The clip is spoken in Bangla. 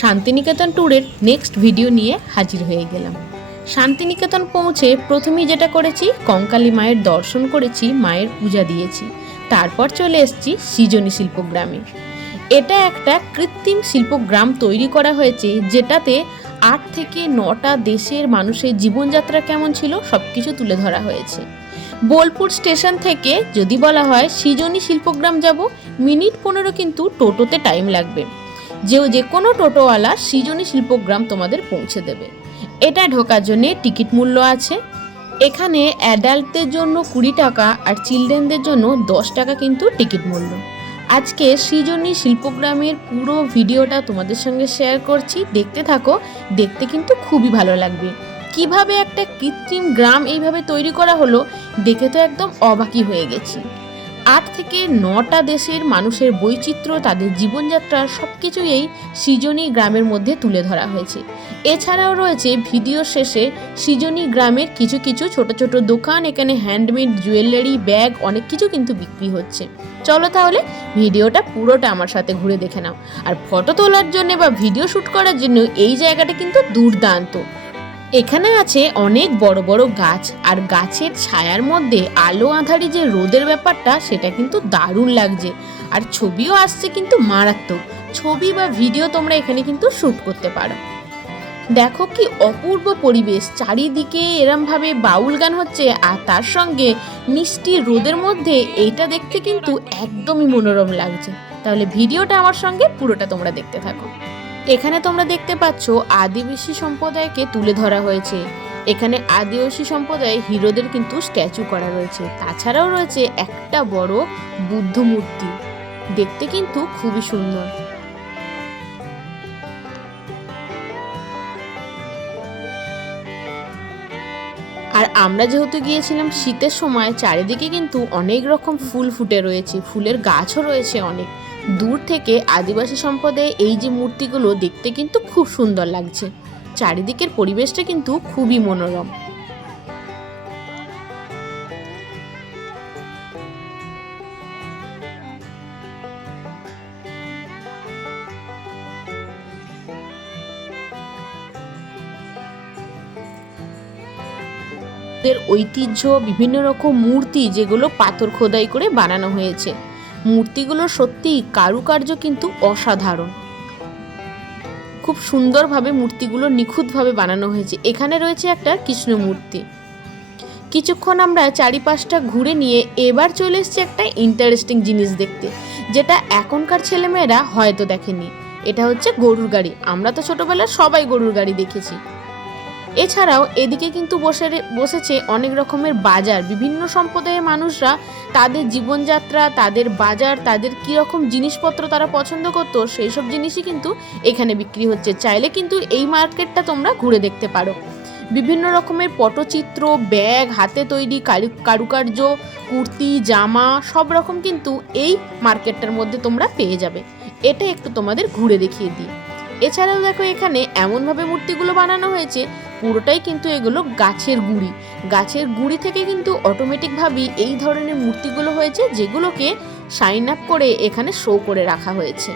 শান্তিনিকেতন ট্যুরের নেক্সট ভিডিও নিয়ে হাজির হয়ে গেলাম। শান্তিনিকেতন পৌঁছে প্রথমেই যেটা করেছি, কঙ্কালী মায়ের দর্শন করেছি, মায়ের পূজা দিয়েছি। তারপর চলে এসেছি সৃজনী শিল্পগ্রামে। এটা একটা কৃত্রিম শিল্পগ্রাম তৈরি করা হয়েছে, যেটাতে আট থেকে নটা দেশের মানুষের জীবনযাত্রা কেমন ছিল সব কিছু তুলে ধরা হয়েছে। বোলপুর স্টেশন থেকে যদি বলা হয় সৃজনী শিল্পগ্রাম যাব, মিনিট পনেরো কিন্তু টোটোতে টাইম লাগবে। যে যে কোনো টোটোওয়ালা সৃজনী শিল্পগ্রাম তোমাদের পৌঁছে দেবে। এটা ঢোকার জন্য টিকিট মূল্য আছে। এখানে অ্যাডাল্টদের জন্য কুড়ি টাকা আর চিলড্রেনদের জন্য দশ টাকা কিন্তু টিকিট মূল্য। আজকে সৃজনী শিল্পগ্রামের পুরো ভিডিওটা তোমাদের সঙ্গে শেয়ার করছি। দেখতে থাকো, দেখতে কিন্তু খুবই ভালো লাগবে। কীভাবে একটা কৃত্রিম গ্রাম এইভাবে তৈরি করা হলো, দেখে তো একদম অবাকি হয়ে গেছি। আট থেকে নটা দেশের মানুষের বৈচিত্র্য, তাদের জীবনযাত্রা সব কিছুই এই সৃজনী গ্রামের মধ্যে তুলে ধরা হয়েছে। এছাড়াও রয়েছে ভিডিও শেষে সৃজনী গ্রামের কিছু কিছু ছোট ছোট দোকান, এখানে হ্যান্ডমেড জুয়েলারি ব্যাগ অনেক কিছু কিন্তু বিক্রি হচ্ছে। চলো তাহলে ভিডিওটা পুরোটা আমার সাথে ঘুরে দেখে নাও। আর ফটো তোলার জন্য বা ভিডিও শ্যুট করার জন্য এই জায়গাটা কিন্তু দুর্দান্ত। এখানে আছে অনেক বড় বড় গাছ, আর গাছের ছায়ার মধ্যে আলো আঁধারি যে রোদের ব্যাপারটা, সেটা কিন্তু দারুণ লাগছে। আর ছবিও আসছে কিন্তু মারাত্মক। ছবি বা ভিডিও তোমরা এখানে কিন্তু শ্যুট করতে পারো। দেখো কি অপূর্ব পরিবেশ। চারিদিকে এরমভাবে বাউল গান হচ্ছে, আর তার সঙ্গে মিষ্টি রোদের মধ্যে এইটা দেখতে কিন্তু একদমই মনোরম লাগছে। তাহলে ভিডিওটা আমার সঙ্গে পুরোটা তোমরা দেখতে থাকো। এখানে তোমরা দেখতে পাচ্ছ আদিবাসী সম্প্রদায়কে তুলে ধরা হয়েছে। এখানে আদিবাসী সম্প্রদায় হিরোদের কিন্তু স্ট্যাচু করা রয়েছে। তাছাড়াও রয়েছে একটা বড় বুদ্ধ মূর্তি। দেখতে কিন্তু খুবই সুন্দর। আর আমরা যেহেতু গিয়েছিলাম শীতের সময়, চারিদিকে কিন্তু অনেক রকম ফুল ফুটে রয়েছে। ফুলের গাছও রয়েছে অনেক। দূর থেকে আদিবাসী সম্প্রদায়ে এই যে মূর্তিগুলো দেখতে কিন্তু খুব সুন্দর লাগছে। চারিদিকের পরিবেশটা কিন্তু খুবই মনোরম। ঐতিহ্য, বিভিন্ন রকম মূর্তি যেগুলো পাথর খোদাই করে বানানো হয়েছে। মূর্তিগুলো সত্যিই কারুকার্য কিন্তু অসাধারণ। খুব সুন্দরভাবে মূর্তিগুলো নিখুঁতভাবে বানানো হয়েছে। এখানে রয়েছে একটা কৃষ্ণ মূর্তি কিছুক্ষণ আমরা চারিপাশটা ঘুরে নিয়ে এবার চলে এসেছি একটা ইন্টারেস্টিং জিনিস দেখতে, যেটা এখনকার ছেলেমেয়েরা হয়তো দেখেনি। এটা হচ্ছে গরুর গাড়ি। আমরা তো ছোটবেলায় সবাই গরুর গাড়ি দেখেছি। এছাড়াও এদিকে কিন্তু বসে বসেছে অনেক রকমের বাজার। বিভিন্ন সম্প্রদায়ের মানুষরা তাদের জীবনযাত্রা, তাদের বাজার, তাদের কীরকম জিনিসপত্র তারা পছন্দ করতো সেই সব জিনিসই কিন্তু এখানে বিক্রি হচ্ছে। চাইলে কিন্তু এই মার্কেটটা তোমরা ঘুরে দেখতে পারো। বিভিন্ন রকমের পটচিত্র, ব্যাগ, হাতে তৈরি কারু কারুকার্য, কুর্তি, জামা, সব রকম কিন্তু এই মার্কেটটার মধ্যে তোমরা পেয়ে যাবে। এটা একটু তোমাদের ঘুরে দেখিয়ে দিই। এছাড়াও দেখো এখানে এমনভাবে মূর্তিগুলো বানানো হয়েছে পুরোটাই কিন্তু এগুলো গাছের গুড়ি। গাছের গুড়ি থেকে কিন্তু অটোমেটিকভাবেই এই ধরনের মূর্তিগুলো হয়েছে, যেগুলোকে সাইন আপ করে এখানে শো করে রাখা হয়েছে।